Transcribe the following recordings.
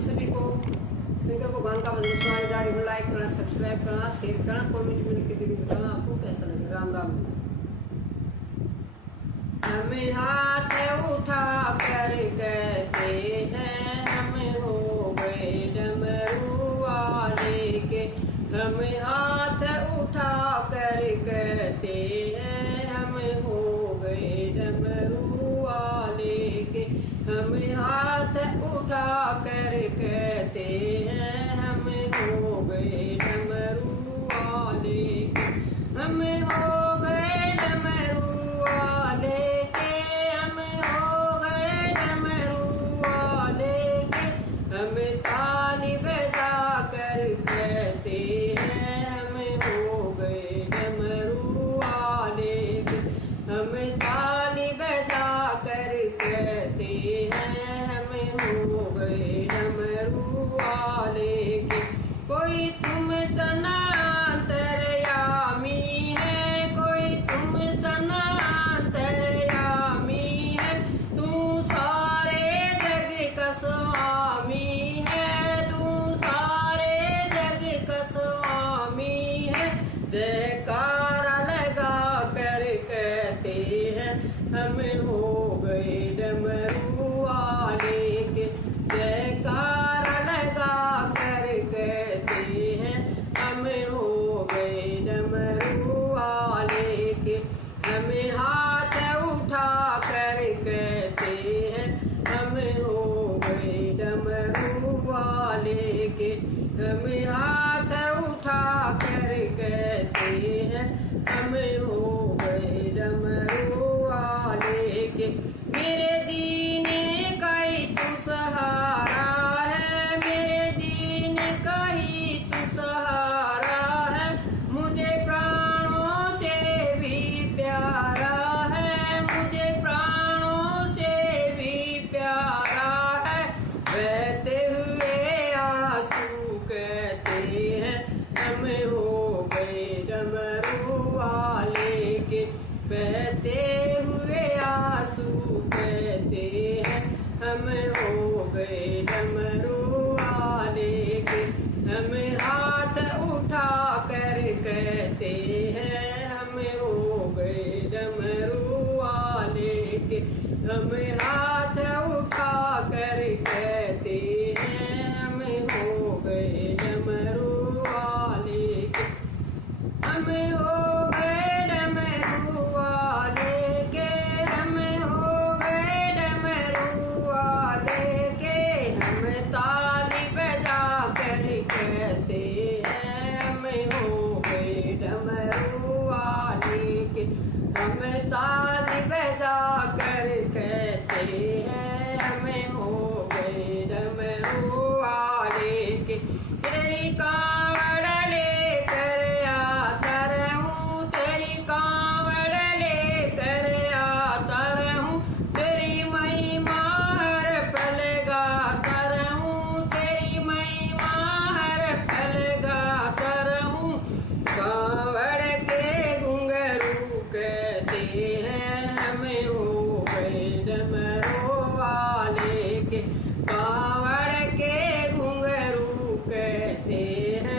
जी सभी को। शंकर भगवान का भजन सुनाई जा रही हूँ। लाइक करना, सब्सक्राइब करना, शेयर करना, कमेंट में लिख के जरूर बताना आपको कैसा लगे। राम राम जी। हम हाथ उठा कर कहते हैं हम हो गए डमरू वाले के। हम हाथ उठा कर कहते हैं हम हो गए डमरू वाले के। हम हाथ उठा कर कहते हैं हम हो गए डमरू वाले के। हम हो गए डमरू वाले के। हम हो गए डमरू वाले के। हम ताली बजा कर कहते हैं हम हो गए डमरू वाले के। हम ताली बजा कर कहते हैं हम हो गए डमरू वाले के। कोई तुम सना अंतर्यामी है, कोई तुम सना अंतर्यामी है। तू सारे जग का स्वामी है, तू सारे जग का स्वामी है। जयकारा लगा कर कहते हैं हम हो गए डमरू वाले के। जयकारा लगा कर कहते हैं हम हो गए डमरू वाले के। हम हाथ उठा कर कहते हैं हम हो गए डमरू वाले के। हम हाथ उठा कर कहते हैं हम हो गए डमरू वाले के। मेरे जीने का ही तू सहारा है, मेरे जीने का ही तू सहारा है। मुझे प्राणों से भी प्यारा है, मुझे प्राणों से भी प्यारा है। बहते हुए आंसू कहते हैं हम हो गए डमरू वाले के। बहते हुए आंसू कहते हैं हम हो गए डमरू वाले के। हम हाथ उठा कर कहते हैं हम हो गए डमरू वाले के। हम हाथ उठा कर कहते हैं हम हो गए डमरू वाले के। हम हो गए डमरू वाले के। हम हो गए डमरू वाले के। हम ताली बजा कर कहते हैं हम हो गए डमरू वाले के। हम ताली बजा कर कहते हैं हम हो गए डमरू वाले के। तेरी कांवड़ लेकर आता रहूं, तेरी कांवड़ लेकर आता रहूं। तेरी महिमा हर पल गाता रहूं, तेरी महिमा हर पल गाता रहूं। कांवड़ के घुंघरू कहते हैं हम हो गए डमरू वाले के। कांवड़ के घुंघरू कहते हैं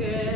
के